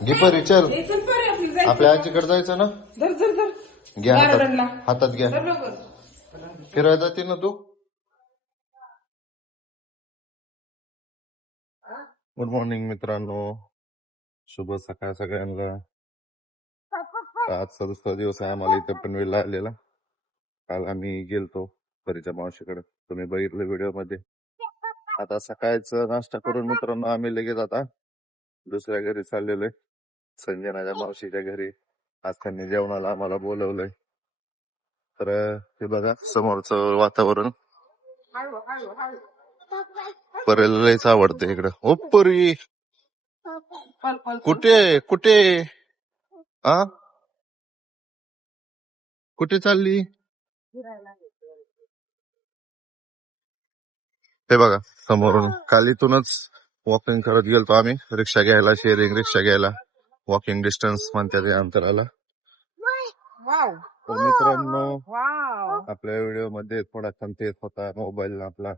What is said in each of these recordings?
घे परी चल, आपल्या आजीकडे जायचं ना. घ्या हातात घ्या. फिरायला जाते ना तू. गुड मॉर्निंग मित्रांनो, शुभ सकाळ सगळ्यांना. आजचा दुसरा दिवस आहे आम्हाला इथं पनवेलला आलेला. काल आम्ही गेलतो परीच्या मावशीकडे, तुम्ही बघितलं व्हिडिओ मध्ये. आता सकाळचं नाश्ता करून मित्रांनो आम्ही लगेच आता दुसऱ्या घरी चाललेलोय, संजनाच्या मावशीच्या घरी. आज त्यांनी जेवणाला आम्हाला बोलवलंय. तर हे बघा समोरचं वातावरण परेला लयच आवडतं इकडं. ओ परी कुठे कुठे आ कुठे चालली? हे बघा समोरून काल इथूनच वॉकिंग करत गेलतो आम्ही रिक्षा घ्यायला, शेअरिंग रिक्षा घ्यायला. वॉकिंग डिस्टन्स म्हणतात या अंतराला. तर मित्रांनो आपल्या व्हिडिओ मध्ये थोडा खंत येत होता, मोबाईल आपला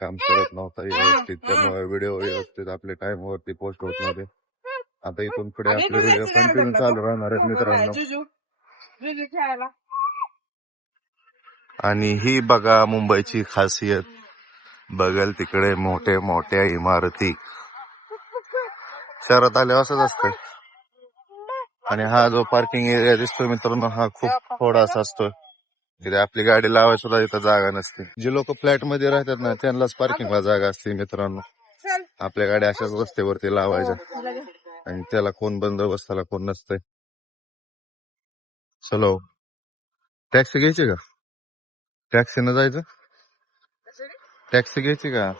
काम करत नव्हता व्यवस्थित, त्यामुळे व्हिडिओ व्यवस्थित आपले टाइम वरती पोस्ट होत नव्हते. आता इथून पुढे आपले व्हिडिओ कंटिन्यू चालू राहणार आहेत मित्रांनो. आणि ही बघा मुंबईची खासियत, बघल तिकडे मोठे मोठ्या इमारती. शहरात आल्यावर असंच असतं. आणि हा जो पार्किंग एरिया दिसतोय मित्रांनो, हा खूप थोडासा असतो. इथे आपली गाडी लावायची सुद्धा इथं जागा नसते. जे लोक फ्लॅट मध्ये राहतात ना त्यांनाच पार्किंगला जागा असते मित्रांनो. आपल्या गाड्या अशाच रस्त्यावरती लावायच्या आणि त्याला कोण बंदोबस्ताला कोण नसतंय. चलो टॅक्सी घ्यायची का? टॅक्सीनं जायचं? टॅक्सी घ्यायची का?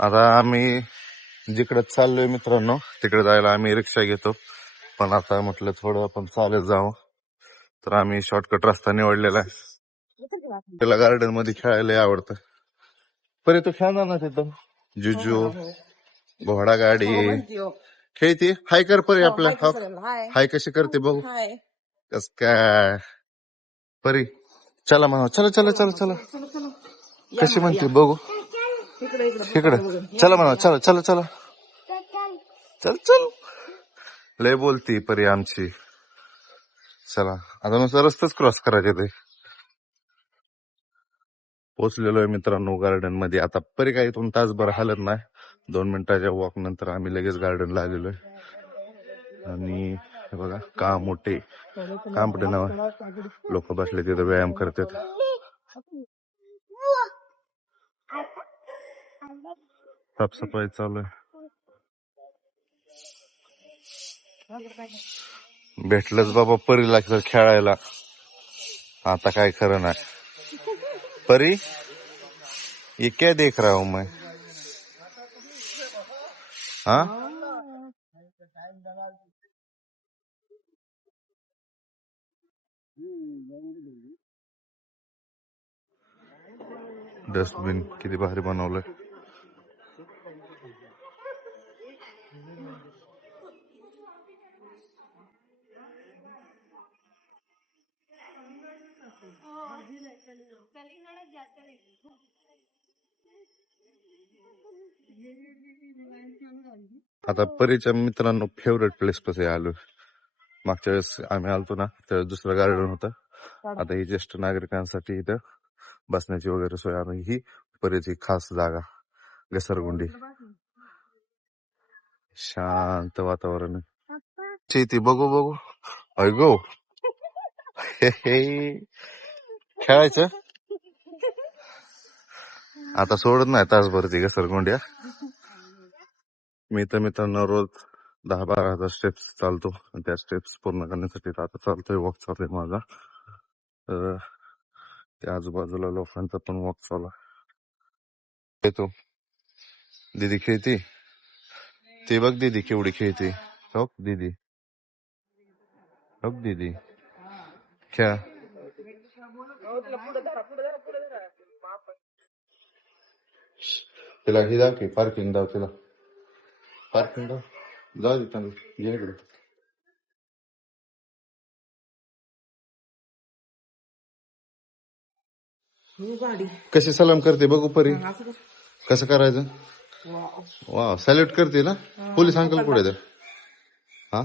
आता आम्ही जिकडे चाललोय मित्रांनो तिकडे जायला आम्ही रिक्षा घेतो, पण आता म्हटलं थोडं आपण चालत जावं, तर आम्ही शॉर्टकट रस्ता निवडलेला आहे. त्याला गार्डन मध्ये खेळायला आवडतं. परी तू खेळणार ना तिथं? जुजू घोडा गाडी खेळती. हाय कर परी आपल्या. हाय कशी करते बघू. कस काय परी, चला म्हणा, चला चला चला चला. कशी म्हणते बघू इकडं. चला म्हणा, चला चला चला चल चल. लय बोलती परी आमची. चला आता नुसतं रस्ताच क्रॉस करायचे ते. पोचलेलो आहे मित्रांनो गार्डन मध्ये. आता परी काय इथून तासभर हालत नाही, 2 मिनिटाच्या वॉक नंतर आम्ही लगेच गार्डनला आलेलोय. आणि हे बघा कामोठे नाव लोक बसले तिथे व्यायाम करतात. साफसफाई चालू आहे. भेटलंच बाबा परीला खेळायला. आता काय खरं नाही. परी ये क्या देख रहा हूं मैं? हाँ डस्टबिन किती भारी बनवलंय. आता परीच्या मित्रांनो फेवरेट प्लेस पाशी आलो. मागच्या वेळेस आम्ही आलतो ना तर दुसरं गार्डन होतं. आता ही ज्येष्ठ नागरिकांसाठी इथं बसण्याची वगैरे सोय आहे. ही परीची खास जागा घसरगुंडी. शांत वातावरण शेती बघू बघू. अगो खेळायचं आता सोडत नाही तासभर ती घसरगुंड्या. मी तर मित्रांनो रोज 10-12 स्टेप्स चालतो आणि त्या स्टेप्स पूर्ण करण्यासाठी आता चालतोय, वॉक चालू आहे माझा. तर त्या आजूबाजूला लोकांचा पण वॉक चालू आहे. दीदी खेळती ते बघ, दीदी केवढी खेळते. हो दीदी, हो दीदी खेळा. तिला ही दाव की पार्किंग दाव, तिला पार्किंग दाव. जाऊ दे त्यांना, घे इकडे. गाडी कशी सलाम करते बघू परी. कसं करायचं. वा सॅल्यूट करते ना. पोलीस अंकल पुढे द्या. हा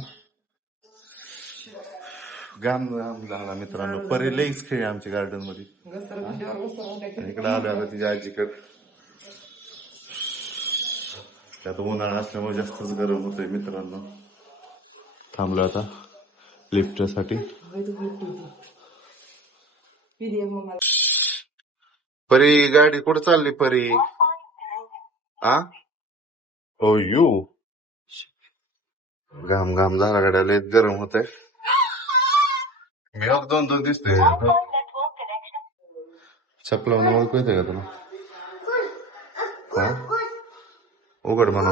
गाम गाम झाला मित्रांनो. परी लईच खेळ आमच्या गार्डन मध्ये. इकडे आलो आता तिच्या आजीकडे. त्यात उन्हाळा असल्यामुळे जास्तच गरम होतोय मित्रांनो. थांबलो आता लिफ्ट साठी. परी गाडी कुठे चालली परी. हा ओ यू घाम घाम झाला गाड्या लय गरम होत आहे. मी एक दोन दोन दिसतोय. चपलावून ओळखू येते का तुला. हा उघड म्हणा.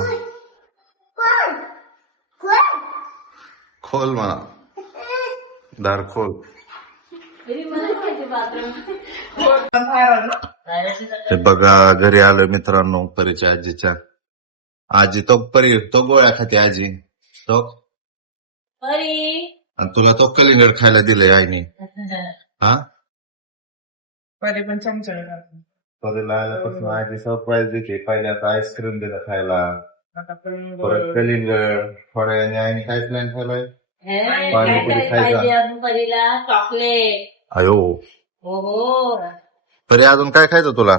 खोल म्हणा. दार खोल. हे बघा घरी आलोय मित्रांनो परीच्या आजीच्या. आजी तो परी तो गोळ्या खाते आजी तो. आणि तुला तो कलिंगड खायला दिलंय आईने. हा परी पण चमचम परीला आल्यापासून आजी सरप्राईज देते. पहिल्यांदा आईस्क्रीम दिला खायला. परत कलिंगड. थोड्या वेळाने आईने काय प्लॅन ठेवलाय. पाणीपुरी खायचा. चॉकलेट. अयो हो परी अजून काय खायचं तुला.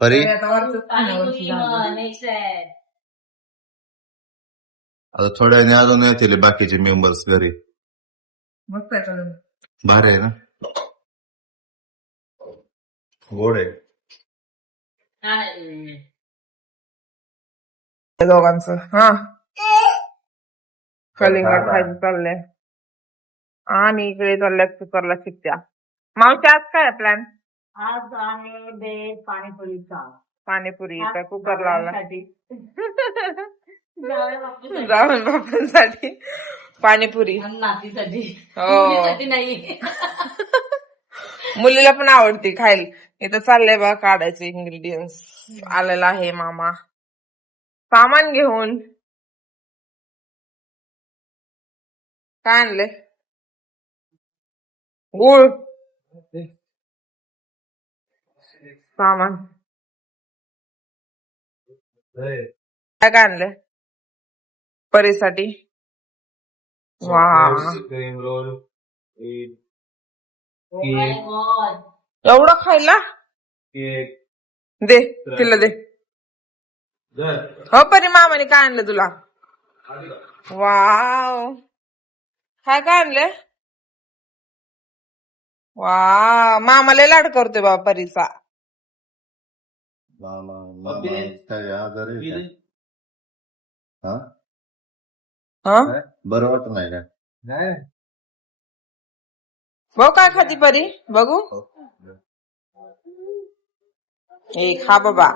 परी आता थोड्या वेळाने अजून येतील बाकीचे मेंबर्स घरी. मस्त आहे. भारी आहे ना. गोड आहे. दोघांचं हा कलिंगड खायचं चाललंय. आणि इकडे चालल्यात कुकरला शिट्ट्या. मावशी आज काय प्लॅन. आज आम्ही बेट पाणीपुरीचा. पाणीपुरी तर कुकर लावला. जावई जाऊन बापांसाठी पाणीपुरी. नातीसाठी. हो मुलीसाठी नाही. मुलीला पण आवडते खायला. इथं चाललंय बा काढायचे इंग्रेडियंट्स. आलेला आहे मामा सामान घेऊन. काय आणले. गुळ सामान काय काय आणलंय परीसाठी. वा क्रीम रोल एवढं खायला केक. दे तिला दे. हो परी मामाने काय आणलं तुला. वाव काय काय आणलंय. वा मामाला लाड करतोय बाबा परीचा. काय आजार आहे का? हा हा बरं वाटत नाही का. भाऊ काय खाती परी बघू. ए खा बाबा.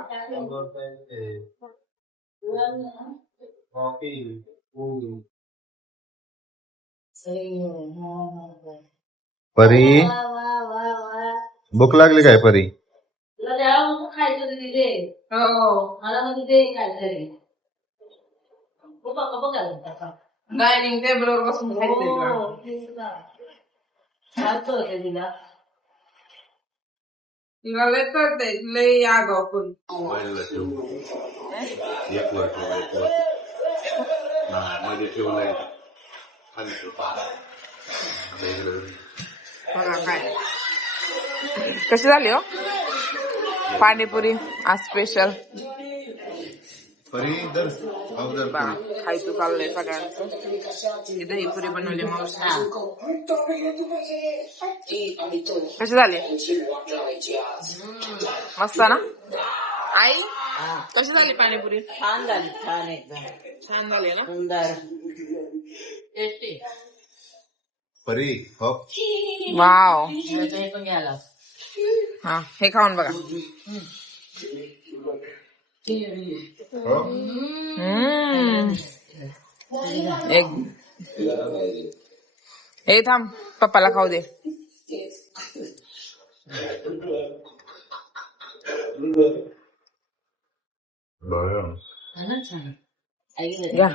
परी भूक लागली काय परी. खायचं तिथे. हो मला मध्ये ते काहीतरी डायनिंग टेबलवर बसून तिला. तिला लय करते लय आगाव पण. काय कशी झाली हो पाणीपुरी आज स्पेशल. परी खायचं चाललंय सगळ्यांचं. दहीपुरी बनवली मावशी. कशी झाली मस्त ना. आई कशी झाली पाणीपुरी. छान झाली. छान एकदम छान झाली ना. सुंदर टेस्टी. परी हो वाव. हे पण घ्यायला. हा हे खाऊन बघा. हो एक हे थांब पप्पाला खाऊ दे. बरं छान. घ्या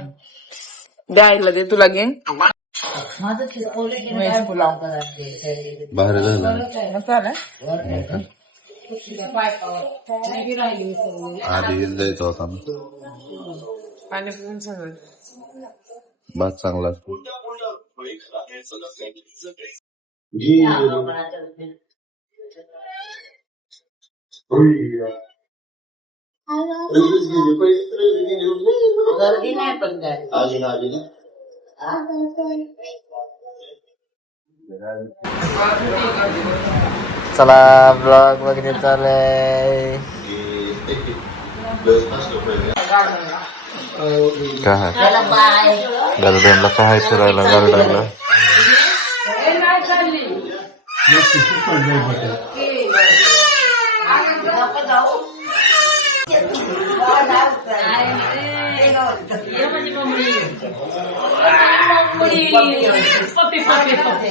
द्या आईला दे तुला घे माझं ओले व्हेज पुलाव बाहेर झालं मस्त आलाय आधी द्यायचा होता पाणी पिऊन सगळं भात चांगला गर्दी नाही पण काय चला ब्लॉग वगैरे चालय. काय त्याला बाय गार्डनला काय फिरायला गार्डनला माझी मम्मी पप्पी पप्पी पप्पी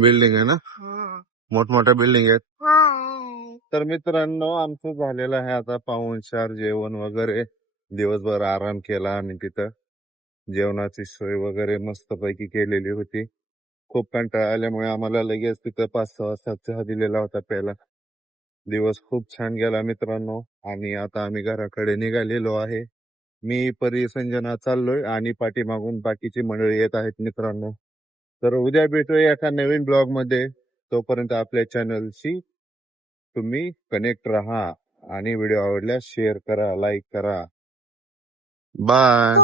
बिल्डिंग आहे ना मोठमोठ्या बिल्डिंग आहेत. तर मित्रांनो आमचं झालेलं आहे आता पाहुणचार जेवण वगैरे दिवसभर आराम केला आणि तिथं जेवणाची सोय वगैरे मस्तपैकी केलेली होती. खूप कंटाळा आल्यामुळे आम्हाला लगेच तिथं 5-6 वाजता चहा दिलेला होता प्यायला. दिवस खूप छान गेला मित्रांनो आणि आता आम्ही घराकडे निघालेलो आहे. मी परी संजना चाललोय आणि पाठीमागून बाकीची मंडळी येत आहेत मित्रांनो. तर उद्या भेटूया एका नवीन ब्लॉग मध्ये. तोपर्यंत आपल्या चॅनलशी तुम्ही कनेक्ट राहा आणि व्हिडिओ आवडल्यास शेअर करा, लाईक करा. बाय.